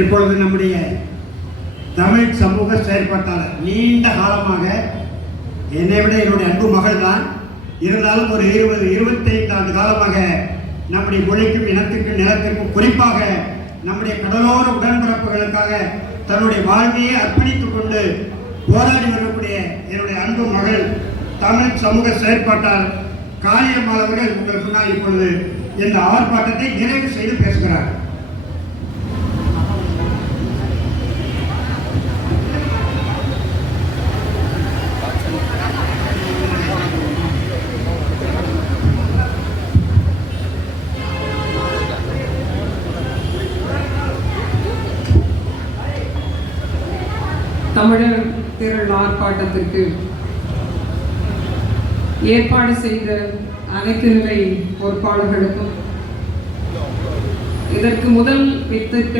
இப்பொழுது நம்முடைய தமிழ் சமூக செயற்பாட்டாளர் நீண்ட காலமாக என்னை விட என்னுடைய அன்பு மகள் தான், இருந்தாலும் ஒரு 25 ஆண்டு காலமாக நம்முடைய மொழிக்கும் இனத்துக்கும் நிலத்திற்கும் குறிப்பாக நம்முடைய கடலோர உடன்பிறப்புகளுக்காக தன்னுடைய வாழ்வையை அர்ப்பணித்துக் கொண்டு போராடி வரக்கூடிய என்னுடைய அன்பு மகள் தமிழ் சமூக செயற்பாட்டாளர் காளியம்மாள் அவர்கள் உங்கள் முன்னால் இப்பொழுது இந்த ஆர்ப்பாட்டத்தை நிறைவு செய்து பேசுகிறார். தமிழர் திரள் ஆர்ப்பாட்டத்திற்கு ஏற்பாடு செய்த அனைத்து நிலை பொறுப்பாளர்களுக்கும், இதற்கு முதல் வித்திட்ட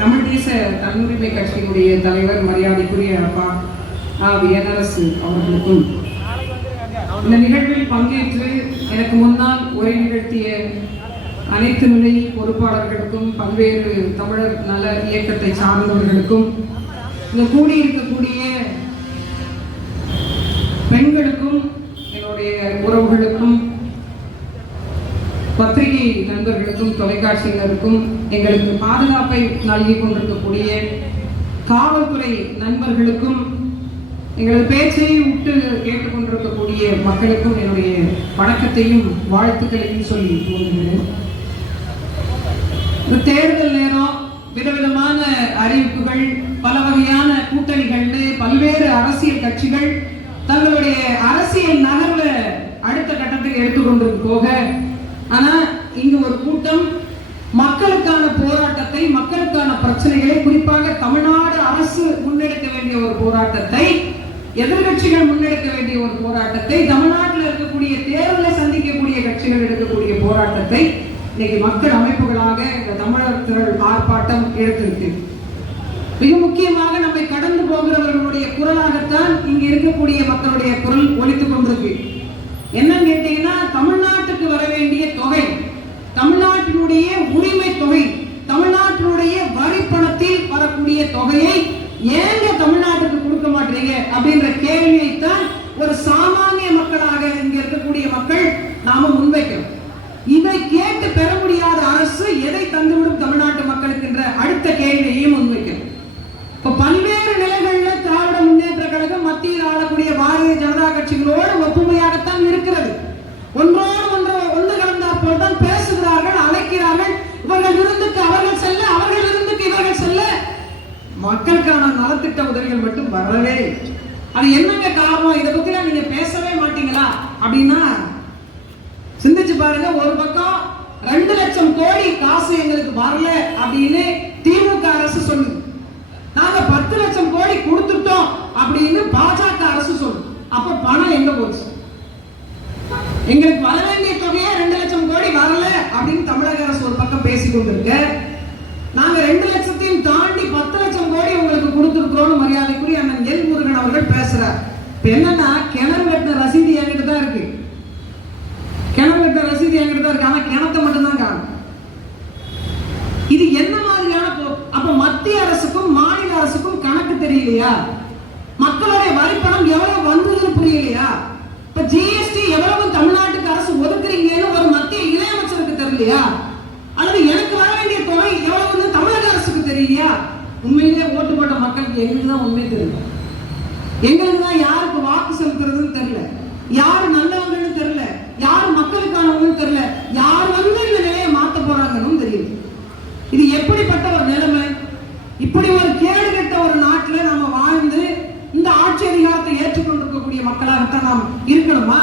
தமிழ் தேச தன்னுரிமை கட்சியினுடைய தலைவர் மரியாதைக்குரிய அப்பா வியனரசு அவர்களுக்கும், இந்த நிகழ்வில் பங்கேற்று எனக்கு முன்னால் உரை நிகழ்த்திய அனைத்து நிலை பொறுப்பாளர்களுக்கும், பல்வேறு தமிழர் நல இயக்கத்தை சார்ந்தவர்களுக்கும், இங்கு கூடியிருக்கக்கூடிய பெண்களுக்கும், என்னுடைய உறவுகளுக்கும், பத்திரிகை நண்பர்களுக்கும், தொலைக்காட்சியினருக்கும், எங்களுக்கு பாதுகாப்பை நல்கி கொண்டிருக்கக்கூடிய காவல்துறை நண்பர்களுக்கும், எங்களது பேச்சை விட்டு கேட்டுக்கொண்டிருக்கக்கூடிய மக்களுக்கும் என்னுடைய வணக்கத்தையும் வாழ்த்துக்களையும் சொல்லி போகிறேன். இந்த தேர்தல் நேரம் விதவிதமான அறிவிப்புகள், பல வகையான கூட்டணிகள்னு பல்வேறு அரசியல் கட்சிகள் தங்களுடைய அரசியல் நகர்ல அடுத்த கட்டத்துக்கு எடுத்துக்கொண்டு போக, ஆனா இங்கு ஒரு கூட்டம் மக்களுக்கான போராட்டத்தை, மக்களுக்கான பிரச்சனைகளை, குறிப்பாக தமிழ்நாடு அரசு முன்னெடுக்க வேண்டிய ஒரு போராட்டத்தை, எதிர்கட்சிகள் முன்னெடுக்க வேண்டிய ஒரு போராட்டத்தை, தமிழ்நாட்டில் இருக்கக்கூடிய தேர்தலை சந்திக்கக்கூடிய கட்சிகள் எடுக்கக்கூடிய போராட்டத்தை இன்னைக்கு மக்கள் அமைப்புகளாக இந்த தமிழர் திரள் ஆர்ப்பாட்டம் எடுத்திருக்கு. மிக முக்கியமாக நம்மை கடந்து போகிறவர்களுடைய குரலாகத்தான் இங்க இருக்கக்கூடிய மக்களுடைய குரல் ஒலித்துக் கொண்டிருக்கு. என்னன்னு கேட்டீங்கன்னா, தமிழ்நாட்டுக்கு வர வேண்டிய தொகை, தமிழ்நாட்டினுடைய உரிமை தொகை, தமிழ்நாட்டினுடைய வரி பணத்தில் வரக்கூடிய தொகையை ஏங்க தமிழ்நாட்டுக்கு கொடுக்க மாட்டீங்க அப்படின்ற கேள்வியைத்தான் ஒரு சாமானிய மக்களாக இங்க இருக்கக்கூடிய மக்கள் நாம முன்வைக்கிறோம். இதை கேட்டு பெற முடியாத அரசு எதை தந்துவிடும் தமிழ்நாட்டு மக்களுக்கு என்ற அடுத்த கேள்வியையும் முன்வைக்கிறோம். இப்ப பல்வேறு நிலைகள்ல திராவிட முன்னேற்ற கழகம் மத்தியில் ஆளக்கூடிய பாரதிய ஜனதா கட்சிகளோடு ஒப்புமையாகத்தான் இருக்கிறது. ஒன்றோடு ஒன்று கலந்தாற் போல்தான் பேசுகிறார்கள், அழைக்கிறார்கள். இவர்கள் விருந்துக்கு அவர்கள் செல்ல, அவர்கள் விருந்துக்கு இவர்கள் செல்ல, மக்களுக்கான நலத்திட்ட உதவிகள் மட்டும் வரவே. அது என்னங்க காரணம்? இதை பத்தி நீங்க பேசவே மாட்டீங்களா அப்படின்னா சிந்திச்சு பாருங்க. ஒரு பக்கம் 2 லட்சம் கோடி காசு எங்களுக்கு வரல அப்படின்னு திமுக அரசு சொல்லுது. நாங்க 10 லட்சம் கோடி கொடுத்துட்டோம் அப்படின்னு பாஜக அரசு சொல்லுது. அப்ப பணம் எங்க போச்சு? எங்களுக்கு வர வேண்டிய தொகையே 2 லட்சம் கோடி வரல அப்படின்னு தமிழக அரசு ஒரு பக்கம் பேசிக் கொண்டிருக்க, நாங்க 2 லட்சத்தையும் தாண்டி 10 லட்சம் கோடி உங்களுக்கு கொடுத்திருக்கிறோம் மரியாதைக்குரிய அண்ணன் எல் முருகன் அவர்கள் பேசுறார். இப்ப என்னன்னா, கிணறு வெட்டின ரசீது என்கிட்ட தான் இருக்கு, கிணறு வெட்டின ரசீது என்கிட்ட தான் இருக்கு, ஆனா கிணத்தை மட்டும்தான் காணும். இது என்ன மாதிரியான அப்ப மத்திய அரசுக்கும் மாநில அரசுக்கும் கணக்கு தெரியலையா? மக்களுடைய வரி பணம் எவ்வளவு வந்ததுன்னு புரியலையா? இப்ப ஜிஎஸ்டி எவ்வளவு தமிழ்நாட்டுக்கு அரசு ஒதுக்குறீங்கன்னு ஒரு மத்திய இணையமைச்சருக்கு தெரியலையா? அல்லது எனக்கு வர வேண்டிய தொகை எவ்வளவுன்னு தமிழக அரசுக்கு தெரியலையா? உண்மையிலே ஓட்டு போட்ட மக்களுக்கு எங்களுக்கு தான் உண்மை தெரியல. எங்களுக்கு தான் யாருக்கு வாக்கு செலுத்துறதுன்னு தெரியல, யாரு நல்லவங்கன்னு தெரியல, யாரு மக்களுக்கானவங்கன்னு தெரியல, யார் வந்து இந்த நிலையை மாத்த போறாங்கன்னு தெரியல. இது எப்படிப்பட்ட ஒரு நிலைமை? இப்படி ஒரு கேடு கெட்ட ஒரு நாட்டில் நாம வாழ்ந்து இந்த ஆட்சி அதிகாரத்தை ஏற்றுக்கொண்டிருக்கக்கூடிய மக்களாகத்தான் நாம் இருக்கணுமா?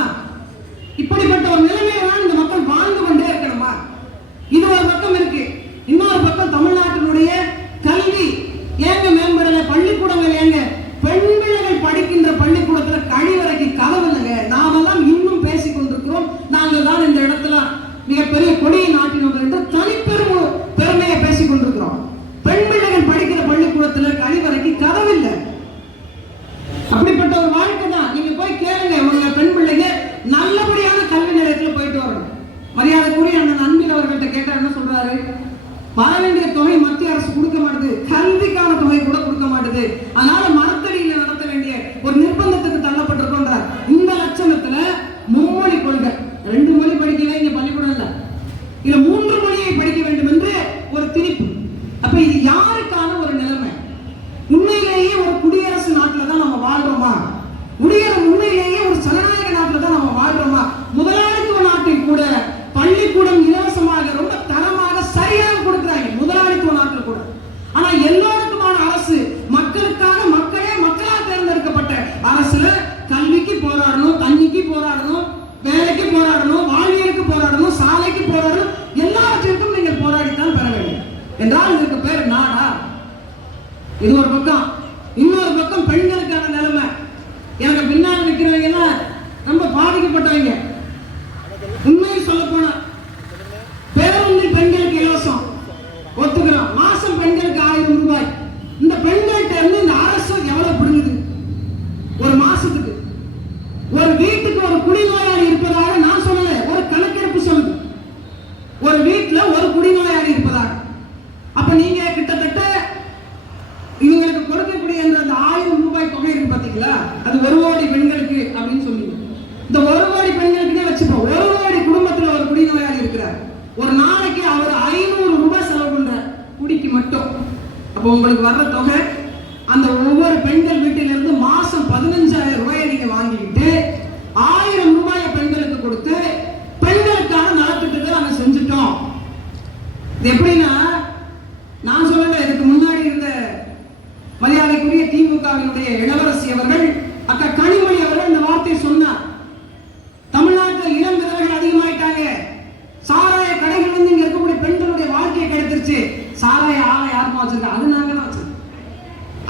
இப்படிப்பட்ட ஒரு நிலைமையில்தான் இந்த மக்கள் வாழ்ந்து கொண்டே இருக்கணுமா? இது ஒரு பக்கம் இருக்கு. இன்னொரு பக்கம் தமிழ்நாட்டினுடைய கல்வி ஏங்க மேம்படல? பள்ளிக்கூடங்கள் ஏங்க? பெண் பிள்ளைகள் படிக்கின்ற பள்ளிக்கூடத்துல கழிவறைக்கு கதவு இல்லைங்க. நாமெல்லாம் இன்னும் பேசிக் கொண்டிருக்கிறோம், நாங்கள் தான் இந்த இடத்துல மிகப்பெரிய கொடியை நாட்டினோம் என்று தனிப்பெரும் பெருமையை பேசிக் கொண்டிருக்கிறோம். பெண் பிள்ளைகள் படிக்கிற பள்ளிக்கூடத்துல கழிவறைக்கு கதவு இல்லை. அப்படிப்பட்ட ஒரு வாழ்க்கை தான். நீங்க போய் கேளுங்க, உங்க பெண் பிள்ளைங்க நல்லபடியான கல்வி நிலையத்துல போயிட்டு வரணும். மரியாதைக்குரிய அண்ணன் அன்பில் அவர்கள்ட்ட கேட்டா என்ன சொல்றாரு? வர வேண்டிய தொகை மத்திய அரசு கொடுக்க மாட்டேங்குது. மாட்டுது, கல்விக்கான தொகை கூட கொடுக்க மாட்டுது. அதனால மரத்தடியில நடத்த வேண்டிய ஒரு நிர்பந்தத்துக்கு தள்ளப்பட்டிருக்கோன்றார். இந்த லட்சணத்துல மும்மொழி கொள்கை, 2 மொழி படிக்கவே இங்க பள்ளிக்கூடம் இல்ல, இல்ல 3 மொழியை படிக்க வேண்டும் என்று ஒரு திணிப்பு. அப்ப இது யாருக்கான ஒரு நிலைமை? உண்மையிலேயே ஒரு குடியரசு நாட்டுல தான் நம்ம வாழ்றோமா? உண்மையிலேயே ஒரு ஜனநாயக நாட்டுல தான் நம்ம வாழ்றோமா? முதலாளித்துவ நாட்டில் கூட பள்ளிக்கூடம் இலவசமாக ரொம்ப தரமாக சரியாக கொடுக்குறாங்க, முதலாளித்துவ நாட்டில் கூட. ஆனா எல்லோருக்குமான அரசு, மக்களுக்காக மக்களே மக்களால் தேர்ந்தெடுக்கப்பட்ட அரசுல கல்விக்கு போராடணும், தண்ணிக்கு போராடணும், வேலைக்கு போராடணும், வாழ்வியலுக்கு போராடணும், சாலைக்கு போராடணும், எல்லாவற்றிற்கும் நீங்கள் போராடித்தான் பெற வேண்டும் என்றால் இதற்கு பேர் நாடா? இது ஒரு பக்கம். இன்னொரு பக்கம் பெண்களுக்கான நிலைமை. எனக்கு பின்னால் நிற்கிறவங்க எல்லாம் ரொம்ப பாதிக்கப்பட்டவங்க. உண்மையை சொல்ல போனா பேருந்தில் பெண்களுக்கு இலவசம் ஒத்துக்கிறோம், மாசம் பெண்களுக்கு 1000 ரூபாய். இந்த பெண்கள்கிட்ட இருந்து இந்த அரசு எவ்வளவு பிடுங்குது ஒரு மாசத்துக்கு? ஒரு வீட்டுக்கு ஒரு குடிநோயாளி இருப்பதாக நான் சொல்லல, ஒரு கணக்கெடுப்பு சொல்லுது, ஒரு வீட்டுல ஒரு குடிநோயாளி இருப்பதாக. அப்ப நீங்க கிட்டத்தட்ட இவங்களுக்கு கொடுக்கக்கூடிய அந்த 1000 ரூபாய் தொகை இருக்கு பாத்தீங்களா, அது 1 கோடி பெண்களுக்கு அப்படின்னு சொல்லி, இந்த 1 கோடி பெண்களுக்கு வச்சுப்போம். 1 கோடி குடும்பத்துல ஒரு குடிநோயாளி இருக்கிறார், ஒரு நாளைக்கு அவர் 500 ரூபாய் செலவு பண்றார் குடிக்கு மட்டும். அப்போ உங்களுக்கு வர்ற தொகை, அந்த ஒவ்வொரு பெண்கள் வீட்டிலிருந்து மாசம் 15,000 ரூபாயை நீங்க வாங்கிக்கிட்டு 1000 ரூபாயை பெண்களுக்கு கொடுத்து பெண்களுக்கான நலத்திட்டத்தை நாங்க செஞ்சுட்டோம். இது எப்படின்னா, நான் சொல்லல, இதுக்கு முன்னாடி இருந்த மரியாதைக்குரிய திமுகவினுடைய இளவரசி அவர்கள், அக்கா கனிமொழி அவர்கள் இந்த வார்த்தையை சொன்னார். தமிழ்நாட்டில் இளம் விதவைகள் அதிகமாயிட்டாங்க, சாராய கடைகள் வந்து இங்க இருக்கக்கூடிய பெண்களுடைய வாழ்க்கையை கிடைச்சிருச்சு. சாராய ஆலை யாருமா வச்சிருக்கா? அது நாங்க தான் வச்சிருக்கோம்,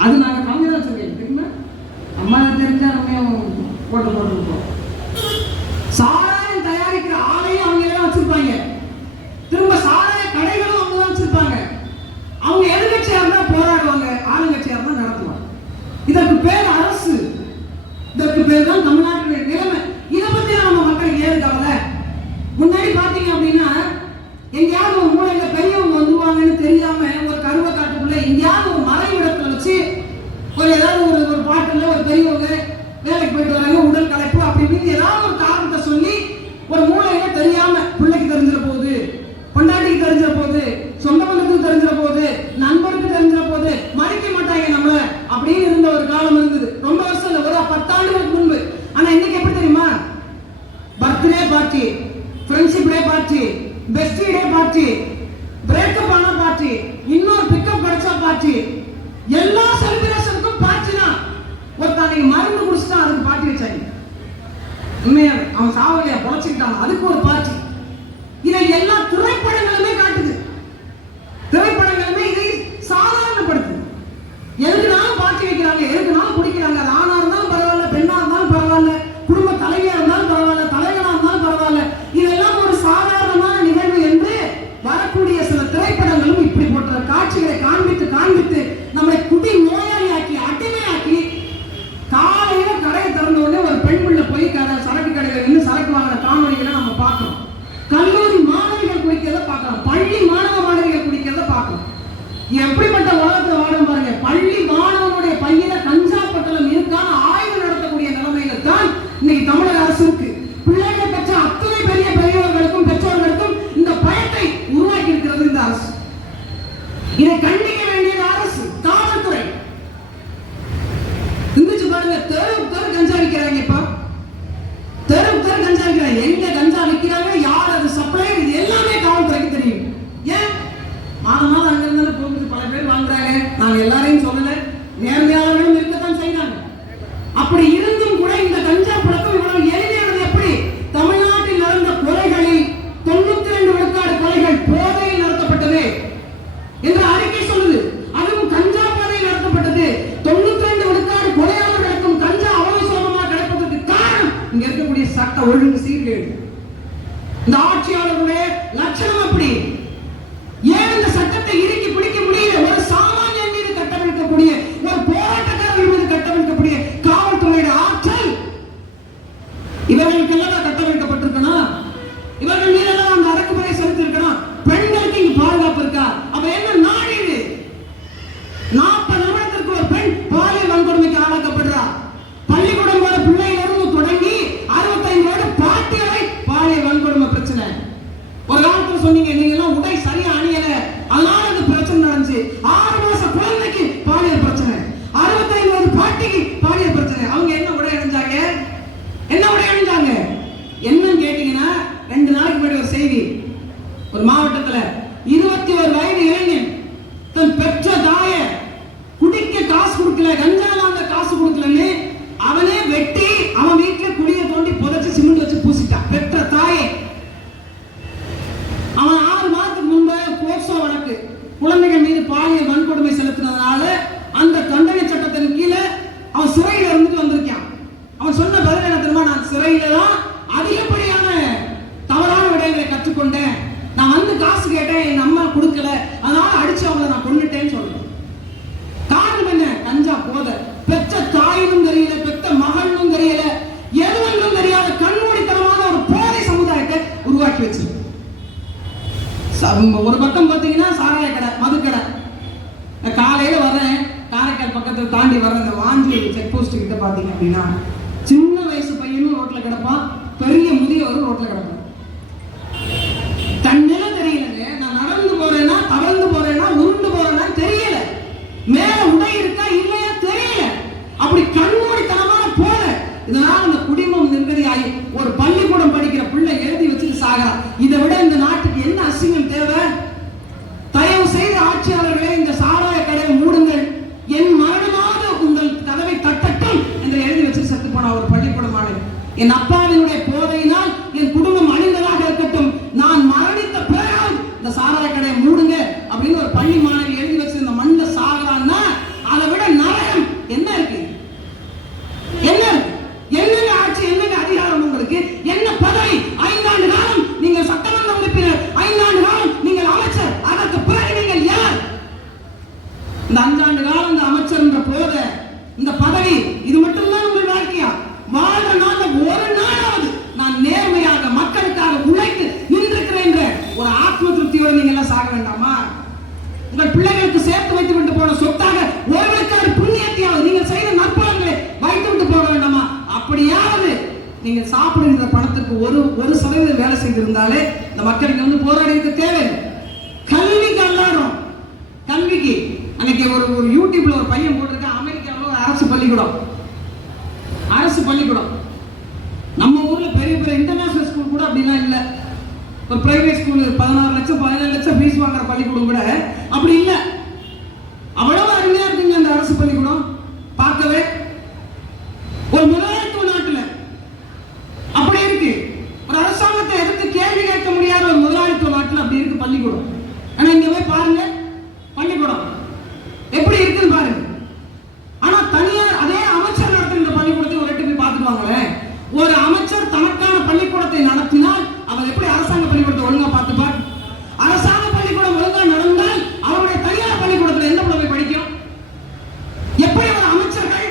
அது நாங்க கம்மி தான் வச்சிருக்கோம். தெரியுமா? அம்மா தெரிஞ்சா நம்ம போட்டுருக்கோம். சாராயம் தயாரிக்கிற ஆலையும் அவங்க எல்லாம் வச்சிருப்பாங்க, திரும்ப சாராய கடைகளும் அவங்க தான் வச்சிருப்பாங்க. அவங்க எதிர்கட்சியா இருந்தா போராடுவாங்க, ஆளுங்கட்சியா இருந்தா நடத்துவாங்க. இதற்கு பேர் அரசு, இதற்கு பேர் தான் தமிழ்நாட்டுடைய நிலைமை. இதை பத்தி நம்ம மக்களுக்கு ஏது கவலை? முன்னாடி பாத்தீங்க அப்படின்னா, எங்கேயாவது ஒரு மூலையில பெரியவங்க வந்துருவாங்கன்னு தெரியாம ஒரு கருவ காட்டுக்குள்ள எங்கேயாவது ஒரு மறைவிடத்துல வச்சு ஒரு ஏதாவது ஒரு பாட்டுல ஒரு பெரியவங்க வேலைக்கு போயிட்டு வராங்க, உடல் கலைப்பு அப்படி இப்படின்னு ஏதாவது ஒரு காரணத்தை சொல்லி ஒரு மூலையில தெரியாம, பிள்ளைக்கு தெரிஞ்சிட போகுது, பொண்டாட்டிக்கு தெரிஞ்சிட போகுது, சொந்த பந்தத்துக்கு தெரிஞ்சிட போகுது, நண்பருக்கு தெரிஞ்சிட போகுது, மறைக்க மாட்டாங்க நம்மள அப்படின்னு இருந்த ஒரு காலம் இருந்தது. ரொம்ப வருஷம் இல்ல, ஒரு 10 ஆண்டுகளுக்கு முன்பு. ஆனா இன்னைக்கு எப்படி தெரியுமா? Birthday party, friendship day party, bestie day party, breakup ஆன பார்ட்டி, இன்னொரு பிக்கப் கிடைச்சா பார்ட்டி, எல்லா செலிப்ரேஷனுக்கும் பார்ட்டி தான். ஒருத்தன் மருந்து குடிச்சுட்டா அதுக்கு பார்ட்டி வச்சாங்க. உண்மையா அவன் சாவலையா பொழைச்சுக்கிட்டான், அதுக்கு ஒரு பார்ட்டி. இதை எல்லா திரைப்படங்களுமே காட்டுது, திரைப்படங்களுமே இதை சாதாரணப்படுத்துது. எதுக்குனாலும் பார்ட்டி வைக்கிறாங்க, எதுக்குனாலும் குடிக்கிறாங்க. அது ஆணா இருந்தாலும் பரவாயில்ல, பெண்ணா இருந்தாலும் பரவாயில்ல, குடும்ப தலைவியா இருந்தாலும் பரவாயில்ல, தலைவனா இருந்தாலும் பரவாயில்ல, இதெல்லாம் ஒரு சாதாரணமான நிகழ்வு என்று வரக்கூடிய சில திரைப்படங்களும் இப்படி போன்ற காட்சிகளை காண்பித்து காண்பித்து நம்மளை குடி நோயாளியாக்கி அடிமையாக்கி, காலையில கடையை திறந்த உடனே ஒரு பெண் பிள்ளை போய் சரக்கு கடையில நின்று சரக்கு வாங்கின காணொலிகளை நம்ம பார்க்கிறோம். கல்லூரி மாணவிகள் குடிக்கிறத பார்க்கலாம், பள்ளி மாணவிகள் குடிக்கிறத பார்க்கலாம். எப்படிப்பட்ட உலகத்துல வாழும் பாருங்க. பள்ளி மாணவனுடைய பையில கஞ்சா பட்டலம் இருக்கான ஆய்வு நடத்தக்கூடிய நிலைமையில தான் இன்னைக்கு தமிழக அரசு இருக்கு. பிள்ளைகளை பெற்ற அத்தனை பெரிய பெரியவர்களுக்கும் பெற்றோர்களுக்கும் இந்த பயத்தை உருவாக்கி இருக்கிறது இந்த அரசு. இதை கண்டிக்க வேண்டியது அரசு, காவல்துறை. சிந்திச்சு பாருங்க, தெருவுக்கு தெரு கஞ்சா விற்கிறாங்க. இப்ப தெருவுக்கு தெரு கஞ்சா விற்கிறாங்க. எங்க கஞ்சா விற்கிறாங்க, யார் அது சப்ளையர், இது எல்லாமே காவல்துறைக்கு தெரியும். ஏன்? மாதம் மாதம் அங்க இருந்தாலும் போகுது, பல பேர் வாங்குறாங்க. நாங்க எல்லாரையும் சொல்லல, நேர்மையாளர்களும் இருக்கத்தான் செய்யறாங்க. அப்படி இருந்தும் கூட இந்த கஞ்சா பழக்கம் இவ்வளவு எளிமையானது எப்படி? தமிழ்நாட்டில் நடந்த கொலைகளில் 92 விழுக்காடு கொலைகள் போதையில் நடத்தப்பட்டது என்று அறிக்கை சொல்லுது. அதனால அந்த பிரச்சனை நடந்துச்சு. 6 மாச குழந்தைக்கு பாலியல் பிரச்சனை, 65 வயது பாட்டிக்கு பாலியல் பிரச்சனை. அவங்க என்ன உடை அணிஞ்சாங்க? என்ன உடை அணிஞ்சாங்க? என்னன்னு கேட்டீங்கன்னா, 2 நாளைக்கு முன்னாடி ஒரு செய்தி, ஒரு மாவட்டத்துல 21 வயது இளைஞன் தன் பெற்ற தாய குடிக்க காசு கொடுக்கல, கஞ்சா வாங்க காசு கொடுக்கலன்னு அவனே வெட்டி அவன் வீட்டுல குடிய தோண்டி புதைச்சு சிமெண்ட் வச்சு பூசிட்டான். பெற்ற தாயை. அவன் 6 மாதத்துக்கு முன்பு போக்சோ வழக்கு, குழந்தைகள் மீது பாலியல் வன்கொடுமை செலுத்தினதுனால அந்த தண்டனை சட்டத்தின் கீழே அவன் சிறையில இருந்துட்டு வந்திருக்கான். அவன் சொன்ன பதில் என்ன தெரியுமா? நான் சிறையில தான் அதிகப்படியான தவறான விடயங்களை கற்றுக்கொண்டேன். நான் வந்து காசு கேட்டேன், என் அம்மா கொடுக்கல, அதனால அடிச்சு அவங்களை நான் கொன்னுட்டேன்னு சொல்றேன். காரணம் என்ன? கஞ்சா போதை. பெற்ற தாயினும் தெரியல, பெற்ற மகனும் தெரியல, எதுவென்றும் தெரியாத கண்மூடித்தனமான ஒரு போதை சமுதாயத்தை உருவாக்கி வச்சு. ஒரு பக்கம் பார்த்தீங்கன்னா சாராய கடை, மதுக்கடை. காலையில வர்றேன், காரைக்கால் பக்கத்தில் தாண்டி வர்றேன், இந்த வாஞ்சி செக் போஸ்ட் கிட்ட பார்த்தீங்க அப்படின்னா சின்ன வயசு பையனும் ரோட்ல கிடப்பான், பெரிய முதியவரும் ரோட்ல கிடப்பான். கண்ணில தெரியலங்க. நான் நடந்து போறேன்னா, தவழ்ந்து போறேன்னா, உருண்டு போறேன்னா தெரியல. மேல உடை இருக்கா இல்லையா தெரியல. அப்படி கண்மூடித்தனமான போல. இதனால அந்த குடிமம் நிர்கதியாகி ஒரு பள்ளிக்கூடம் படிக்கிற பிள்ளை எழுதி வச்சுட்டு சாகிறான். இதை விட இந்த நாட்டுக்கு என்ன அசிங்கம் தேவை? தயவு செய்து ஆட்சியாளர்களே, இந்த சாராய கடையை மூடுங்கள், என் மரணமாவது உங்கள் கதவை தட்டட்டும் என்று எழுதி வச்சு செத்து போன ஒரு பள்ளிக்கூடம் மாணவி. என் அப்பாவினுடைய போதையினால் என் குடும்பம் அழிந்ததாக இருக்கட்டும், நான் மரணித்த பிறகு இந்த சாராய கடையை மூடுங்க அப்படின்னு ஒரு பள்ளி மாணவி எழுதி வச்சு இந்த மண்ணை சாகிறான்னா அதை விட நரகம் என்ன இருக்கு? என்ன என்னங்க ஆட்சி, என்னங்க அதிகாரம் உங்களுக்கு? என்ன பதவி? 5 ஆண்டு காலம் நீங்கள் சட்டமன்ற உறுப்பினர், 5 ஆண்டு காலம் நீங்கள் அமைச்சர், அதற்கு பிறகு நீங்கள் யார்? இந்த 5 ஆண்டு காலம் இந்த அமைச்சர் என்ற போத, இந்த பதவி, இது மட்டும்தான் உங்கள் வாழ்க்கையா? வாழ்ற நாள் ஒரு நாளாவது நான் நேர்மையாக மக்களுக்காக உழைத்து நின்றிருக்கிறேன் என்ற ஒரு ஆத்ம திருப்தியோடு நீங்க எல்லாம் சாக வேண்டாமா? உங்கள் பிள்ளைகளுக்கு சேர்த்து வைத்து விட்டு போன சொத்தாக ஒருவருக்கான புண்ணியத்தையாவது நீங்கள் செய்த நற்பலன்களை வைத்து விட்டு போக வேண்டாமா? அப்படியாவது நீங்க சாப்பிடுகிற பணத்துக்கு ஒரு சதவீதம் வேலை செய்திருந்தாலே இந்த மக்கள் இங்க வந்து போராடி இருக்க தேவையில்லை. கல்விக்கு அல்லாடுறோம். கல்விக்கு அன்னைக்கு ஒரு யூடியூப்ல ஒரு பையன் போட்டிருக்கான், அமெரிக்காவில் ஒரு அரசு பள்ளிக்கூடம். அரசு பள்ளிக்கூடம் நம்ம ஊர்ல பெரிய பெரிய இன்டர்நேஷனல் ஸ்கூல் கூட அப்படிலாம் இல்ல. ஒரு பிரைவேட் ஸ்கூல் 16 லட்சம் 17 லட்சம் ஃபீஸ் வாங்குற பள்ளிக்கூடம் கூட அப்படி இல்ல. அவ்வளவு அருமையா இருக்குங்க அந்த அரசு பள்ளிக்கூடம் பார்க்கவே. ஒரு முதலாளித்துவ நாட்டுல அப்படி இருக்கு. ஒரு அரசாங்கத்தை எதிர்த்து கேள்வி கேட்க முடியாத ஒரு முதலாளித்துவ நாட்டுல அப்படி இருக்கு பள்ளிக்கூடம். ஆனா இங்க போய் பாருங்க பள்ளிக்கூடம் எப்படி இருக்குன்னு பாருங்க. ஆனா தனியார் அதே அமைச்சர் நடத்துகிற பள்ளிக்கூடத்தை ஒரு எட்டு போய் பார்த்துக்குவாங்களே. ஒரு அமைச்சர் தனக்கான பள்ளிக்கூடத்தை நடத்தினால் அவர் எப்படி அரசாங்க பள்ளிக்கூடத்தை ஒழுங்கா பார்த்துப்பார்? அரசாங்க பள்ளிக்கூடம் ஒழுங்கா நடந்தால் அவருடைய தனியார் பள்ளிக்கூடத்தில் எந்த பிள்ளை படிக்கும்? எப்படி ஒரு அமைச்சர்கள்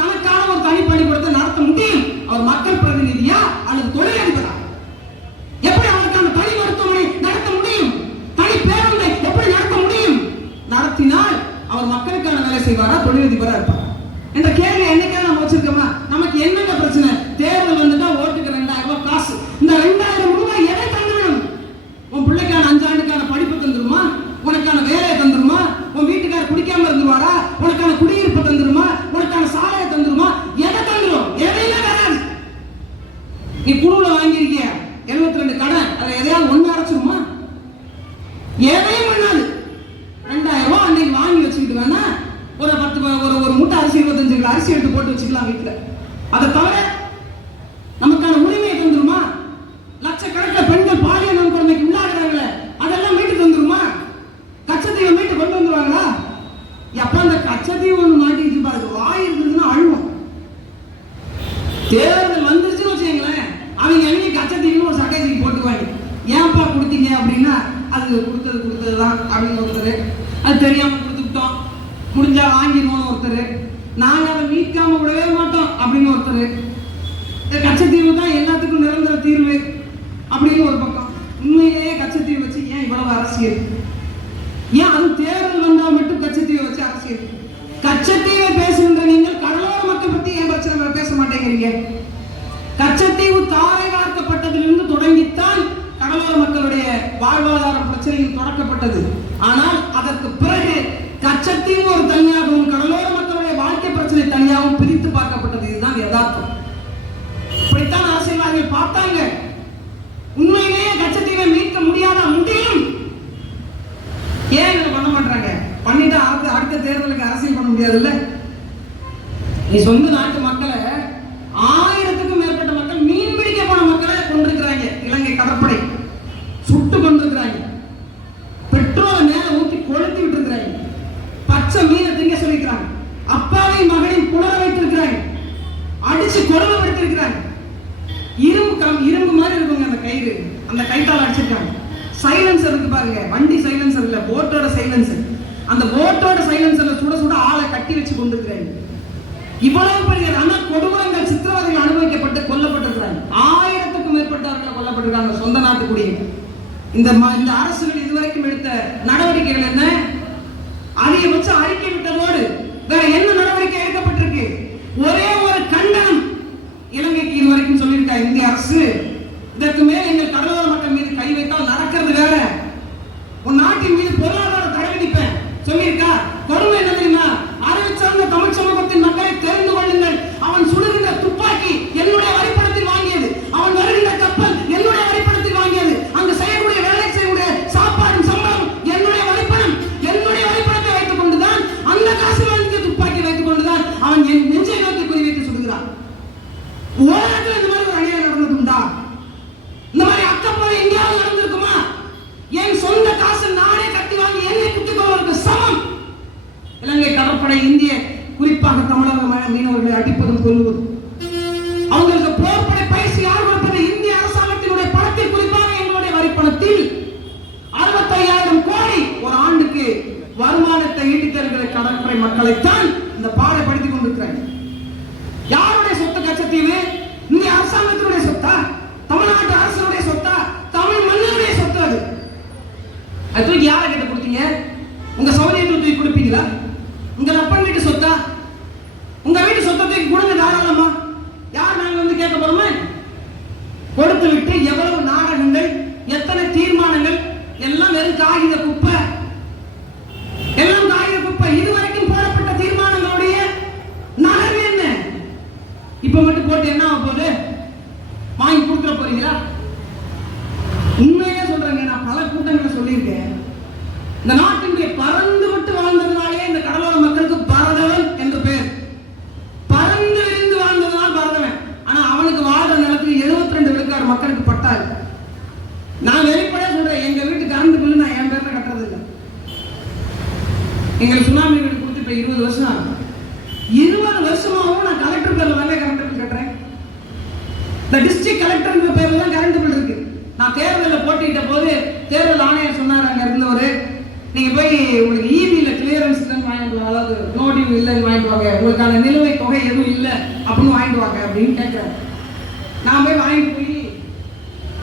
தனக்கான ஒரு தனி பள்ளிக்கூடத்தை நடத்த முடியும்? அவர் மக்கள் பிரதிநிதியா அல்லது தொழிலதிபரா? எப்படி அவருக்கான தனி மருத்துவமனை நடத்த முடியும்? தனி பேருந்தை எப்படி நடத்த முடியும்? நடத்தினால் அவர் மக்களுக்கான வேலை செய்வாரா, தொழிலதிபரா இருப்பார் என்ற கேள்வி என்னைக்காவது நம்ம வச்சிருக்கோமா? நமக்கு என்னென்ன பிரச்சனை? தேர்தல் வந்துட்டா ஓட்டுக்கு 2000 ரூபாய் காசு. இந்த 2000 ரூபாய் எதை தந்துவிடும்? உன் பிள்ளைக்கான 5 ஆண்டுக்கான படிப்பு தந்துருமா? உனக்கான வேலையை தந்துருமா? உன் வீட்டுக்கார குடிக்காம இருந்துருவாரா? உனக்கான குடியிருப்பு தந்துருமா? உனக்கான சாலையை தந்துருமா? எதை தந்துரும்? எதையுமே வராது. நீ குழுல வாங்கியிருக்கிய 72 கடன், அதை எதையாவது ஒண்ணு அடைச்சிருமா? எதையும் பண்ணாது. 2000 ரூபாய் அன்னைக்கு வாங்கி வச்சுக்கிட்டு வேணா ஒரு 10 ஒரு மூட்டை அரிசி 25 கிலோ அரிசி எடுத்து போட்டு வச்சுக்கலாம் வீட்டுல. அதை தவிர நமக்கான உரிமையை தந்துருமா? லட்சக்கணக்கில் பெண்கள் பாலியல் வன்கொடுமைக்கு உள்ளாகிறாங்களே, அதெல்லாம் மீட்டு தந்துருமா? கச்சத்தீவை மீட்டு கொண்டு வந்துருவாங்களா? எப்ப அந்த கச்சத்தீவு ஒன்று மாட்டிக்கிச்சு பாருங்க, வாய் இருந்ததுன்னா அழுவோம். தேர்தல் வந்துருச்சுன்னு வச்சுங்களேன், அவங்க கச்சத்தீவுன்னு ஒரு சட்டைக்கு போட்டுக்குவாங்க. ஏன்பா கொடுத்தீங்க அப்படின்னா, அது கொடுத்ததுதான் அப்படின்னு ஒருத்தர், அது தெரியாம கொடுத்துட்டோம், முடிஞ்சா வாங்கிடுவோம் ஒருத்தர், நாங்க அதை மீட்காம விடவே மாட்டோம் அப்படின்னு ஒருத்தர், கச்சத்தீவு தான் எல்லாத்துக்கும் நிரந்தர தீர்வு அப்படின்னு ஒரு பக்கம். உண்மையிலேயே கச்சத்தீவு வச்சு ஏன் இவ்வளவு அரசியல்? ஏன் அது தேர்தல் வந்தா மட்டும் கச்சத்தீவை வச்சு அரசியல்? கச்சத்தீவை பேசுகின்ற நீங்கள் கடலோர மக்கள் பத்தி ஏன் பிரச்சனை பேச மாட்டேங்கிறீங்க? கச்சத்தீவு தாரை வார்க்கப்பட்டதிலிருந்து தொடங்கித்தான் கடலோர மக்களுடைய வாழ்வாதார பிரச்சனைகள் தொடக்கப்பட்டது. ஆனால் அதற்கு பிறகு கச்சத்தீவு ஒரு தனியாகவும் கடலோர மக்களுடைய வாழ்க்கை பிரச்சனை தனியாகவும் பிரித்து பார்க்கப்பட்டது. இதுதான் யதார்த்தம். இப்படித்தான் அரசியல்வாதிகள் பார்த்தாங்க. உண்மையிலேயே கச்சத்தீவை மீட்க முடியாதா? முடியும். ஏன் இதை பண்ண மாட்டாங்க? பண்ணிட்டா அடுத்த தேர்தலுக்கு அரசியல் பண்ண முடியாதுல்ல. நீ சொந்த நாட்டு மக்களை 1000க்கும் மேற்பட்ட மக்கள் மீன் பிடிக்க போன மக்களை கொண்டிருக்கிறாங்க. இலங்கை கடற்படை சுட்டு கொண்டிருக்கிறாங்க. பெட்ரோல் மேல ஊற்றி கொளுத்தி விட்டு இருக்கிறாங்க. பச்சை மீனை திங்க சொல்லிக்கிறாங்க. அப்பாவையும் மகனையும் புலர வைத்திருக்கிறாங்க. அடிச்சு கொடுமைப்படுத்திருக்கிறாங்க. இரும்பு மாதிரி இருக்குங்க அந்த கயிறு, அந்த கைத்தால அடிச்சிருக்காங்க. சைலன்சர் இருக்கு பாருங்க, வண்டி சைலன்சர் இல்ல, போட்டோட சைலன்சர். அந்த போட்டோட சைலன்சர்ல சுட சுட ஆளை கட்டி வச்சு கொண்டிருக்கிறாங்க. இவ்வளவு பெரிய ரண கொடூரங்கள், சித்திரவதைகள் அனுபவிக்கப்பட்டு கொல்லப்பட்டிருக்கிறாங்க. 1000க்கும் மேற்பட்டவர்கள் கொல்லப்பட்டிருக்காங்க சொந்த நாட்டுக்குடிய. இந்த அரசுகள் இதுவரைக்கும் எடுத்த நடவடிக்கைகள் என்ன? அதிகபட்ச அறிக்கை விட்டதோடு வேற என்ன நடவடிக்கை எடுக்கப்பட்டிருக்கு? ஒரே ஒரு கண்டனம் இலங்கைக்கு இதுவரைக்கும் சொல்லியிருக்கா இந்திய அரசு. இதற்கு மேல் எங்கள் கடலோர மக்கள் மீது கை வைத்தால் நடக்கிறது வேற, உன் நாட்டின் மீது பொருளாதார தடை விதிப்பேன் சொல்லியிருக்கா. கொடுமை என்ன தெரியுமா? அறிவிச்சார்ந்த தமிழ் சமூகத்தின் மக்களை தெரிந்து கொள்ளுங்கள். அவன் சுடுகின்ற துப்பாக்கி என்னுடைய வரிப்பணத்தில் வாங்கியது. அவன் வருகின்ற கப்பல் என்னுடைய வரிப்பணத்தில் வாங்கியது. அங்கு செய்யக்கூடிய வேலை செய்யக்கூடிய சாப்பாடும் சம்பளம் என்னுடைய வரிப்பணம். என்னுடைய வரிப்பணத்தை வைத்துக் கொண்டுதான், அந்த காசு வாங்கிய துப்பாக்கி வைத்துக் கொண்டுதான் அவன் என் நெஞ்சை நோக்கி குறிவைத்து சுடுகிறான். உலகத்தில் இந்த மாதிரி ஒரு அநியாயம் நடந்ததுண்டா? இந்த மாதிரி அக்கப்போது எங்கேயாவது நடந்திருக்குமா? என் சொந்த காசு நானே கட்டி வாங்கி என்னை குத்திக் கொள்வதற்கு சமம். இலங்கை கடற்படை இந்திய குறிப்பாக தமிழக மீனவர்களை அடிப்பதும் கொல்லுவதும், அவங்களுக்கு போர்ப்படை பயிற்சி யார் கொடுப்பது? இந்திய அரசாங்கத்தினுடைய பணத்தில், குறிப்பாக எங்களுடைய வரிப்பணத்தில் 65,000 கோடி ஒரு ஆண்டுக்கு வருமானத்தை ஈட்டித் தருகிற கடற்படை மக்களைத்தான் இந்த பாடப்படுத்திக் கொண்டிருக்கிறாங்க. யாருடைய சொத்து கச்சத்தீவு? இந்திய அரசாங்கத்தினுடைய சொத்தா? தமிழ்நாட்டு அரசுடைய சொத்தா? தமிழ் மன்னருடைய சொத்து. அது தூக்கி யாரை கிட்ட கொடுத்தீங்க? உங்க சௌரியத்தை தூக்கி கொடுப்பீங்களா? உங்க அப்பன் வீட்டு சொத்தா? உங்க வீட்டு சொத்தை தூக்கி கொடுங்க தாராளமா. யார் நாங்க வந்து கேட்க போறோமே? கொடுத்து விட்டு எவ்வளவு நாடகங்கள், எத்தனை தீர்மானங்கள், எல்லாம் வெறும் காகித குப்பை, எல்லாம் காகித குப்பை. இதுவரைக்கும் போடப்பட்ட தீர்மானங்களுடைய நகர்வு என்ன? இப்ப மட்டும் போட்டு என்ன ஆக போகுது? வாங்கி கொடுத்துட போறீங்களா? உண்மையே சொல்றேங்க, நான் பல கூட்டங்களை சொல்லியிருக்கேன். இந்த நாட்டினுடைய பறந்து விட்டு வாழ்ந்ததுனாலே இந்த கடலோர மக்களுக்கு பரதவன் என்று பேர். பறந்து விரிந்து வாழ்ந்ததுனால் பரதவன். ஆனா அவனுக்கு வாழ்ற நிலத்துக்கு 72 விழுக்காடு மக்களுக்கு பட்டாரு. நான் வெளிப்படையா சொல்றேன், எங்க வீட்டு கரண்ட் பில்லு நான் என் பேர்ல கட்டுறது இல்லை. எங்களுக்கு சுனாமி வீடு கொடுத்து இப்ப 20 வருஷம் ஆகும். 20 வருஷமாவும் நான் கலெக்டர் பேர்ல தானே கரண்ட் பில் கட்டுறேன். இந்த டிஸ்ட்ரிக்ட் கலெக்டர் பேர்ல தான் கரண்ட் பில் இருக்கு. நான் தேர்தலில் போட்டிட்ட போது தேர்தல் ஆணையர் சொன்னார், அங்க இருந்தவர், நீங்க போய் உங்களுக்கு இபில கிளியரன்ஸ் தான் வாங்கிட்டு வாங்க, அதாவது நோட்டிவ் இல்லைன்னு வாங்கிட்டு வாங்க, உங்களுக்கான நிலுவை தொகை எதுவும் இல்லை அப்படின்னு வாங்கிட்டு வாங்க அப்படின்னு கேட்கிறேன். நான் போய் வாங்கிட்டு போய்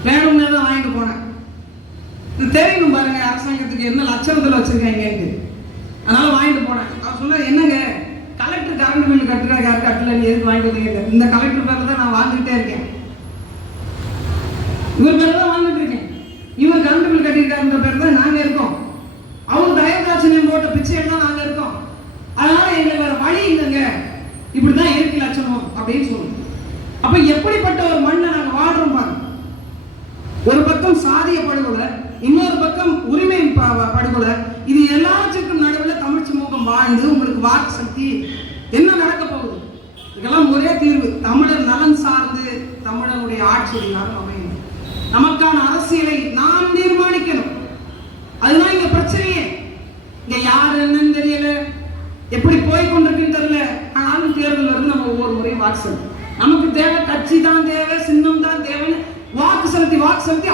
வேணும்னு தான் வாங்கிட்டு போனேன். தெரியணும் பாருங்க அரசாங்கத்துக்கு என்ன லட்சணத்தில் வச்சிருக்காங்கன்ட்டு. அதனால வாங்கிட்டு போனேன். அவர் சொன்னார், என்னங்க கலெக்டர் கரண்ட் பில் கட்டுறாங்க, யாரு கட்டல, நீ எதுக்கு வாங்கிட்டு வந்தீங்க? இந்த கலெக்டர் பேர்ல தான் நான் வாங்கிட்டே இருக்கேன், இவர் பேர்ல தான் வாங்கிட்டு இருக்கேன். இவர் கரண்ட் பில் கட்டியிருக்காருன்ற பேர் தான் நாங்க இருக்கோம். அவர் தயவுதாட்சியம் போட்ட பிச்சையெல்லாம் நாங்க இருக்கோம். அதனால எங்களுக்கு வேற வழி இல்லைங்க, இப்படிதான் இருக்கு லட்சணம் அப்படின்னு சொல்லுவோம். அப்ப எப்படிப்பட்ட ஒரு மண்ணை நாங்க வாழ்றோம் பாருங்க. ஒரு பக்கம் சாதிய படுகொலை, இன்னொரு பக்கம் உரிமை படுகொலை. இது எல்லாத்துக்கும் நடுவில் தமிழ் சமூகம் வாழ்ந்து உங்களுக்கு வாக்கு சக்தி என்ன நடக்க போகுது? இதுக்கெல்லாம் ஒரே தீர்வு, தமிழர் நலன் சார்ந்து தமிழனுடைய ஆட்சி அதிகாரம் அமையும். நமக்கான அரசியலை நாம் தீர்மானிக்கணும். அதுதான் இங்க பிரச்சனையே. இங்க யாரு என்னன்னு தெரியல, எப்படி போய் கொண்டிருக்குன்னு தெரியல. ஆனாலும் தேர்தல் இருந்து நம்ம ஒவ்வொரு முறையும் வாக்கு செலுத்தணும். நமக்கு தேவை கட்சி தான் தேவை, சின்னம் தான் தேவைன்னு வாக்கு செலுத்தி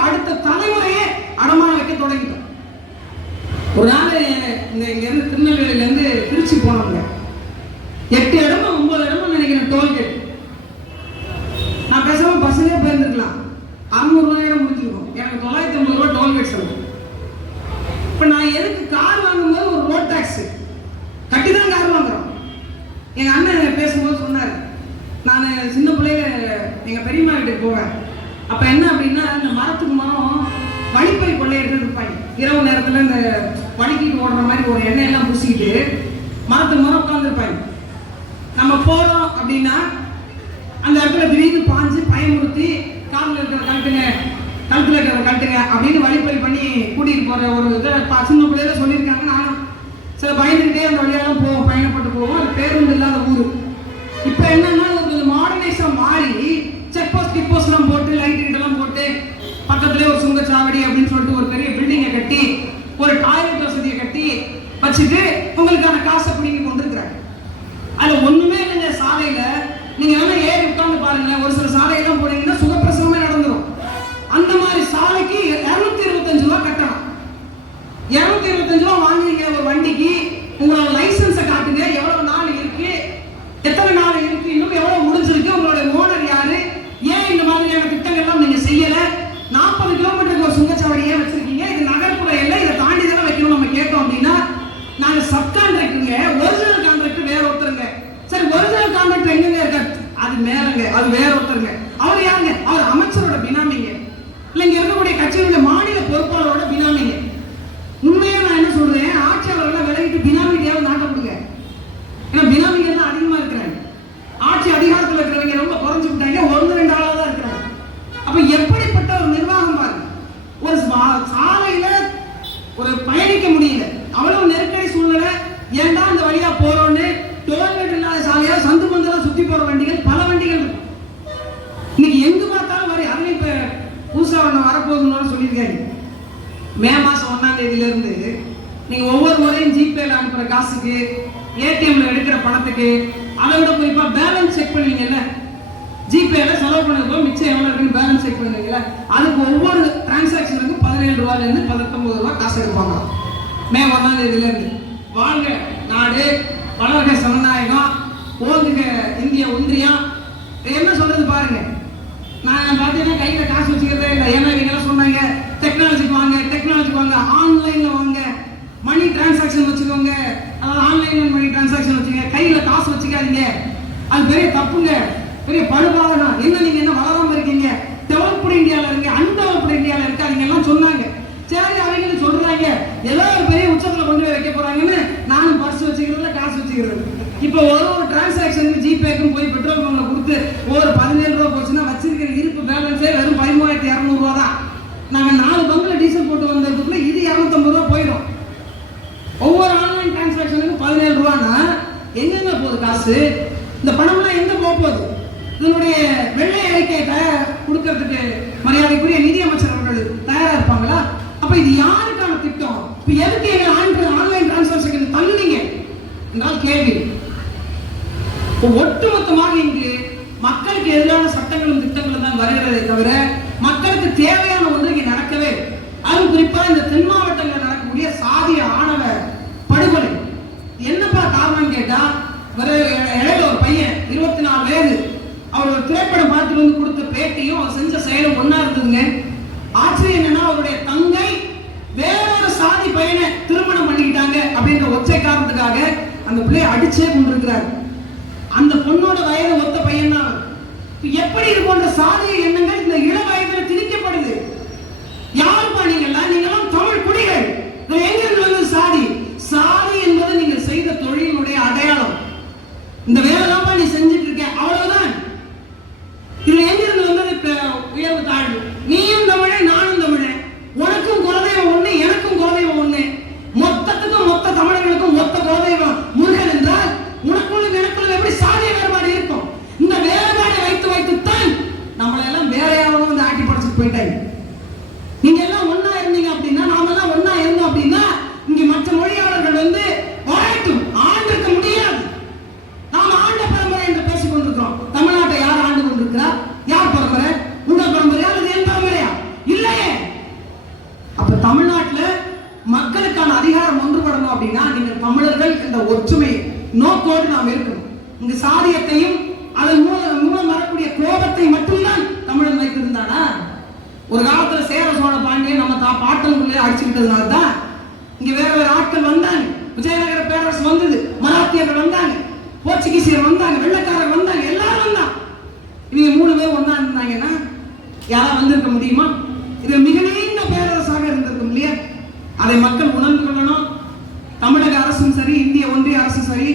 அடுத்த தலைமுறையே அடமான வைக்க தொடங்கிட்டோம். ஒரு நாள் இங்க இருந்து திருநெல்வேலியில இருந்து திருச்சி போனவங்க 8 இடமா 9 இடமா நினைக்கிறேன் டோல்கேட். நான் பேசாம பஸ்ஸிலே போயிருந்துருக்கலாம், 600 ரூபாயோட முடிஞ்சிருக்கும். எனக்கு 950 ரூபாய் டோல்கேட் செலவு. இப்ப நான் எதுக்கு கார் வாங்கும்போது ஒரு ரோட் டாக்ஸ் கட்டி தான் கார் வாங்குறோம். எங்க அண்ணன் பேசும்போது சொன்னார், நான் சின்ன பிள்ளைங்க எங்க பெரியம்மா வீட்டுக்கு போவேன். அப்ப என்ன அப்படின்னா, இந்த மரத்துக்கு மரம் வழிப்பறி கொள்ளையிட்டு இருப்பாங்க. இரவு நேரத்துல இந்த வழி மரத்துக்கு மரம் உட்கார்ந்துருப்பாங்க. நம்ம போறோம் அப்படின்னா அந்த இடத்துல திடீர்னு பாஞ்சு பயமுறுத்தி காலில் இருக்கிற கழட்டுங்க, கழுத்துல இருக்கிற கழட்டுங்க அப்படின்னு வழிப்பறி பண்ணி கூட்டிட்டு போற ஒரு இதை சின்ன பிள்ளையில சொல்லியிருக்காங்க. நானும் சில பயந்துகிட்டே அந்த வழியெல்லாம் போவோம், பயணப்பட்டு போவோம். அது பேருந்து இல்லாத ஊர். இப்போ என்னன்னா கொஞ்சம் மாடர்னைஸா மாறி செக் போஸ்ட் கிக் போஸ்ட்லாம் போட்டு லைட் எல்லாம் போட்டு பக்கத்துலேயே ஒரு சுங்கச்சாவடி அப்படின்னு சொல்லிட்டு ஒரு பெரிய பில்டிங்கை கட்டி ஒரு டாய்லெட் வசதியை கட்டி வச்சுட்டு உங்களுக்கான காசை பிடிங்கி கொண்டிருக்கிறாங்க. அதுல ஒண்ணுமே இல்லைங்க. சாலையில நீங்க வேணா ஏறி உட்கார்ந்து பாருங்க. ஒரு சில சாலையெல்லாம் போனீங்கன்னா சுகப்பிரசவமே நடந்துடும். அந்த மாதிரி சாலைக்கு 225 ரூபா கட்டணும். 225 ரூபா வாங்குறீங்க ஒரு வண்டிக்கு. உங்களோட லைசன்ஸை காட்டுங்க, எவ்வளவு நாள் இருக்கு, எத்தனை நாள் இருக்கு, இன்னும் எவ்வளவு முடிஞ்சிருக்கு, உங்களோட ஓனர் யாரு, ஏன் இந்த மாதிரியான திட்டங்கள்லாம் நீங்க செய்யல, 40 கிலோமீட்டருக்கு ஒரு சுங்கச்சாவடியே வச்சிருக்கீங்க, இது நகர்ப்புற எல்லை, இதை தாண்டி தானே வைக்கணும் நம்ம கேட்டோம் அப்படின்னா நாங்க சப் கான்ட்ராக்டருங்க, ஒரிஜினல் கான்ட்ராக்டர் வேற ஒருத்தருங்க. சரி, ஒரிஜினல் கான்ட்ராக்டர் எங்கங்க இருக்காரு? அது மேலங்க, அது வேற ஒருத்தருங்க. அவர் யாருங்க? அவர் அமைச்சரோட பினாமிங்க, இல்ல இங்க இருக்கக்கூடிய கட்சியுடைய மாநில பொறுப்பாளரோட பினாமிங்க. உண்மையா நான் என்ன சொல்றேன், ஆட்சியாளர்களை விலகிட்டு பினாமிட்டையாவது நாட்ட கொடுங்க. ஏன்னா பினாமிங்க தான் அதிகமா இருக்கிறாங்க. ஆட்சி அதிகாரத்தில் இருக்கிறவங்க ரொம்ப குறைஞ்சு விட்டாங்க, 1-2 ஆளா தான் இருக்கிறாங்க. அப்ப எப்படிப்பட்ட ஒரு நிர்வாகம் பாருங்க. ஒரு சாலையில ஒரு பயணிக்க முடியல, அவ்வளவு நெருக்கடி சூழ்நிலை. ஏன்டா இந்த வழியா போறோம்னு டோல்கேட் இல்லாத சாலையா சந்து பந்தெல்லாம் சுத்தி போற வண்டிகள் பல வண்டிகள் இருக்கும். இன்னைக்கு எங்க பார்த்தாலும் வரி. அதுவும் இப்ப புதுசா வரப்போகுதுன்னு சொல்லியிருக்காங்க. மே மாசம் 1ஆம் தேதியில இருந்து நீங்க ஒவ்வொரு முறையும் ஜிபேல அனுப்புற காசுக்கு, ஏடிஎம்ல எடுக்கிற பணத்துக்கு, அதை விட குறிப்பா பேலன்ஸ் செக் பண்ணுவீங்கல்ல, ஜிபேல செலவு பண்ணதுக்கு மிச்சம் எவ்வளவு இருக்குன்னு பேலன்ஸ் செக் பண்ணுவீங்கல்ல, அதுக்கு ஒவ்வொரு டிரான்சாக்ஷனுக்கும் 17 ரூபாயில இருந்து 19 ரூபாய் காசு எடுப்பாங்க. மே 1ஆம் தேதியில இருந்து. வாழ்க நாடு, வளர்க சனநாயகம், ஓங்குக இந்திய ஒன்றியம். என்ன சொல்றது பாருங்க. நான் பார்த்தீங்கன்னா கையில காசு வச்சுக்கிறதே இல்லை. ஏன்னா இவங்க சொன்னாங்க டெக்னாலஜிக்கு வாங்க, டெக்னாலஜிக்கு வாங்க, ஆன்லைன்ல வாங்க, மணி டிரான்சாக்ஷன் வச்சுக்கோங்க, அதாவது ஆன்லைன் மணி டிரான்சாக்ஷன் வச்சுங்க, கையில காசு வச்சுக்காதீங்க, அது பெரிய தப்புங்க, பெரிய படுபாதகம். என்ன நீங்க என்ன வளராம இருக்கீங்க, டெவலப்டு இந்தியாவில் இருங்க, அன்டெவலப்டு இந்தியாவில் இருக்காதீங்க எல்லாம் சொன்னாங்க. சரி, அவங்க சொல்றாங்க ஏதோ ஒரு பெரிய உச்சத்துல கொண்டு போய் வைக்க போறாங்கன்னு நானும் பர்ஸ் வச்சுக்கிறதுல காசு வச்சுக்கிறது. இப்போ ஒரு டிரான்சாக்ஷனுக்கு ஜிபேக்கும் போய் பெட்ரோல் பங்க்ல கொடுத்து ஒரு 17 ரூபா போச்சுன்னா வச்சிருக்கிற இருப்பு பேலன்ஸே வெறும் 13,200 ரூபா தான். நாங்க 4 பங்க்ல டீசல் போட்டு வந்ததுக்குள்ள இது 250 ரூபா போயிடும். ஒவ்வொரு ஆன்லைன் டிரான்சாக்ஷனுக்கு 17 ரூபான்னா எங்கெங்க போகுது காசு? இந்த பணம்லாம் எங்க போகுது? இதனுடைய வெள்ளை அறிக்கை கொடுக்கறதுக்கு மரியாதைக்குரிய நிதியமைச்சர் அவர்கள் தயாரா இருப்பாங்களா? அப்ப இது யாருக்கான திட்டம்? இப்ப எதுக்கு எங்க ஆன்லைன் டிரான்சாக்ஷன் தள்ளுனீங்க என்றால் கேள்வி. ஒட்டுமொத்தமாக இங்கு மக்களுக்கு எதிரான சட்டங்களும் திட்டங்களும் தான் வருகிறதே தவிர மக்களுக்கு தேவையான ஒன்று இங்கே நடக்கவே. அது குறிப்பா இந்த தென் மாவட்டங்களில் நடக்கக்கூடிய சாதிய ஆணவ படுகொலை. என்னப்பா காரணம் கேட்டா, இடையில ஒரு பையன் 24 வயது, அவர் ஒரு திரைப்படம் பார்த்துட்டு வந்து கொடுத்த பேட்டியும் அவர் செஞ்ச செயலும் ஒன்னா இருந்ததுங்க. ஆச்சரியம் என்னன்னா, அவருடைய தங்கை வேறொரு சாதி பையனை திருமணம் பண்ணிக்கிட்டாங்க அப்படின்ற ஒற்றை காரணத்துக்காக அந்த பிள்ளையை அடிச்சே கொண்டிருக்கிறார். அந்த பொண்ணோட வயது ஒத்த பையன் தான். எப்படி இது போன்ற சாதிய எண்ணங்கள் இந்த இள வயதில் திணிக்கப்படுது? யாருப்பா நீங்கெல்லாம் தமிழ் குடிகள், எங்கிருந்து வந்து சாதி? சாதி என்பது நீங்கள் செய்த தொழிலுடைய அடையாளம். இந்த வேலைதான்ப்பா நீ செஞ்சுட்டு இருக்க, அவ்வளவுதான். இதுல எங்கிருந்து வந்தது உயர்வு தாழ்வு? நீயும் தமிழன், நானும் தமிழன், உனக்கும் குலதெய்வம் ஒண்ணு, எனக்கும் குலதெய்வம் ஒண்ணு, மொத்தத்துக்கும் மொத்த தமிழர்களுக்கும் மொத்த குலதெய்வம் முருகன் என்றால் உனக்குள்ள எனக்குள்ள எப்படி சாதிய வேறுபாடு இருக்கும்? இந்த வேறுபாடை வைத்துத்தான் நம்மளை எல்லாம் வேற யாரும் வந்து ஆட்டி படைச்சிட்டு போயிட்டாங்க. நீங்க எல்லாம் ஒன்னா இருந்தீங்க அப்படின்னா, நாம எல்லாம் ஒன்னா இருந்தோம் அப்படின்னா இங்க மற்ற மொழியாளர்கள் வந்து வாழட்டும், ஆண்டிருக்க முடியாது. நாம ஆண்ட பரம்பரை என்று பேசிக் கொண்டிருக்கிறோம். தமிழ்நாட்டை யார் ஆண்டு கொண்டிருக்கிறார்? யார் பரம்பரை? உங்க பரம்பரையா அல்லது என் பரம்பரையா? இல்லையே. அப்ப தமிழ்நாட்டுல மக்களுக்கான அதிகாரம் ஒன்றுபடணும் அப்படின்னா நீங்கள் தமிழர்கள் என்ற ஒற்றுமை நோக்கோடு நாம் இருக்கணும். இங்கு சாதியத்தையும் அதன் மூலம் வரக்கூடிய கோபத்தை மட்டும்தான் தமிழன் வைத்திருந்தானா? ஒரு காலத்துல சேர சோழ பாண்டியன் நம்ம பாட்டனுக்குள்ளே அடிச்சுக்கிட்டதுனால தான் இங்க வேற வேற ஆட்கள் வந்தாங்க. விஜயநகர பேரரசு வந்தது, மராத்தியர்கள் வந்தாங்க, போர்ச்சுகீசியர் வந்தாங்க, வெள்ளக்காரர் வந்தாங்க, எல்லாரும் வந்தாங்க. இவங்க 3 பேர் ஒன்னா இருந்தாங்கன்னா யாரா வந்திருக்க முடியுமா? இது மிக நீண்ட பேரரசாக இருந்திருக்கும் இல்லையா? அதை மக்கள் உணர்ந்து கொள்ளணும். தமிழக அரசு அரசும் சரி, இந்திய ஒன்றிய அரசும் சரி,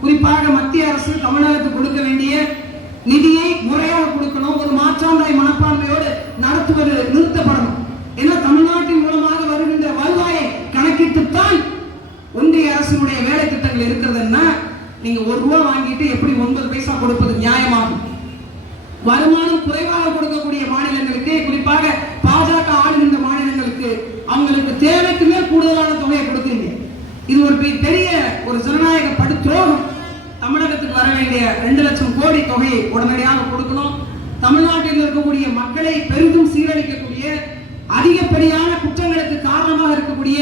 குறிப்பாக மத்திய அரசு தமிழகத்துக்கு கொடுக்க வேண்டிய நிதியை முறையாக கொடுக்கணும். ஒரு மாற்றாந்தாய் மனப்பான்மையோடு நடத்துவது நிறுத்தப்படணும். ஏன்னா தமிழ்நாட்டின் மூலமாக வருகின்ற வருவாயை கணக்கிட்டுத்தான் ஒன்றிய அரசினுடைய வேலை திட்டங்கள் இருக்கிறதுன்னா, நீங்க ₹1 வாங்கிட்டு எப்படி 9 பைசா கொடுப்பது நியாயமாகும்? வருமானம் குறைவாக கொடுக்கக்கூடிய மாநிலங்களுக்கு, குறிப்பாக பாஜக ஆளுகின்ற மாநிலங்களுக்கு, அவங்களுக்கு தேவைக்கு மேல் கூடுதலான தொகையை கொடுக்குறீங்க. இது ஒரு பெரிய ஒரு ஜனநாயக படுத்துரோகம். தமிழகத்துக்கு வர வேண்டிய 2 லட்சம் கோடி தொகையை உடனடியாக கொடுக்கணும். தமிழ்நாட்டில் இருக்கக்கூடிய மக்களை பெரிதும் சீரழிக்கக்கூடிய, அதிகப்படியான குற்றங்களுக்கு காரணமாக இருக்கக்கூடிய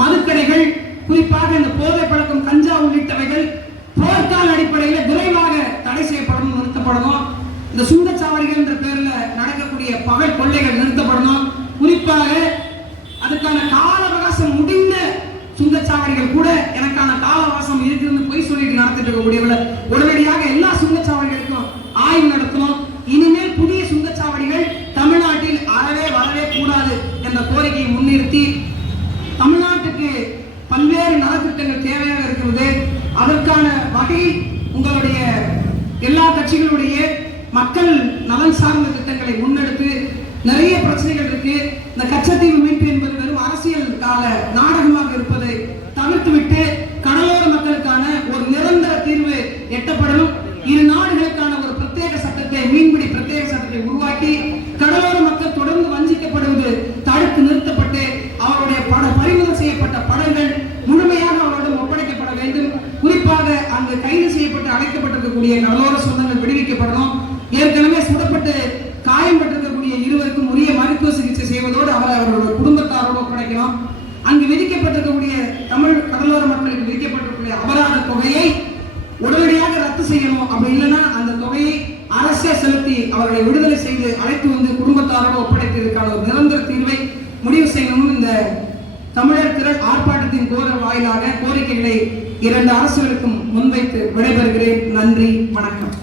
மதுக்கடைகள், குறிப்பாக இந்த போதை பழக்கம், கஞ்சா உள்ளிட்டவைகள் போர்க்கால அடிப்படையில் விரைவாக தடை செய்யப்படணும், நிறுத்தப்படணும். இந்த சுங்கச்சாவடிகள் என்ற பேர்ல நடக்கக்கூடிய பகல் கொள்ளைகள் நிறுத்தப்படணும். குறிப்பாக அதுக்கான கால அவகாசம் முடிந்த சுங்கச்சாவடிகள் கூட எனக்கான கால அவகாசம் இருக்குன்னு போய் சொல்லிட்டு நடத்திட்டு இருக்கக்கூடியவர்கள் உடனடியாக எல்லா சுங்கச்சாவடிகளுக்கும் ஆய்வு நடத்தணும். இனிமேல் புதிய சுங்கச்சாவடிகள் தமிழ்நாட்டில் வரவே கூடாது என்ற கோரிக்கையை முன்னிறுத்தி, தமிழ்நாட்டுக்கு பல்வேறு நலத்திட்டங்கள் தேவையாக இருக்கிறது. அதற்கான வகையில் உங்களுடைய எல்லா கட்சிகளுடைய மக்கள் நலன் சார்ந்த திட்டங்களை முன்னெடுத்து, நிறைய பிரச்சனைகள் இருக்கு. இந்த கச்சத்தீவு மீட்பு என்பது வெறும் அரசியல் கால நாடகமாக இருப்பதை தவிர்த்துவிட்டு கடலோர மக்களுக்கான ஒரு நிரந்தர தீர்வு எட்டப்படணும். இரு நாடுகளுக்கான ஒரு பிரத்யேக சட்டத்தை, மீன்பிடி பிரத்யேக சட்டத்தை உருவாக்கி கடலோர மக்கள் தொடர்ந்து வஞ்சிக்கப்படுவது தடுத்து நிறுத்தப்பட்டு அவருடைய பறிமுதல் செய்யப்பட்ட படங்கள் முழுமையாக அவரிடம் ஒப்படைக்கப்பட வேண்டும். குறிப்பாக அங்கு கைது செய்யப்பட்டு அழைக்கப்பட்டிருக்கக்கூடிய கடலோர சொந்தங்கள் விடுவிக்கப்படணும். ஏற்கனவே சுடப்பட்டு காயம் பெற்றிருக்கக்கூடிய இருவருக்கும் உரிய மருத்துவ சிகிச்சை செய்வதோடு அவர்களுடைய குடும்பத்தாரோடு ஒப்படைக்கணும். அங்கு விதிக்கப்பட்டிருக்கக்கூடிய தமிழ் கடலோர மக்களுக்கு விதிக்கப்பட்டிருக்கக்கூடிய அபராத தொகையை உடனடியாக ரத்து செய்யணும். அப்படி இல்லைன்னா அந்த தொகையை அரசே செலுத்தி அவர்களை விடுதலை செய்து அழைத்து வந்து குடும்பத்தாரோடு ஒப்படைத்ததற்கான ஒரு நிரந்தர தீர்வை முடிவு செய்யணும். இந்த தமிழர் திரள் ஆர்ப்பாட்டத்தின் வாயிலாக கோரிக்கைகளை 2 அரசுகளுக்கும் முன்வைத்து விடைபெறுகிறேன். நன்றி, வணக்கம்.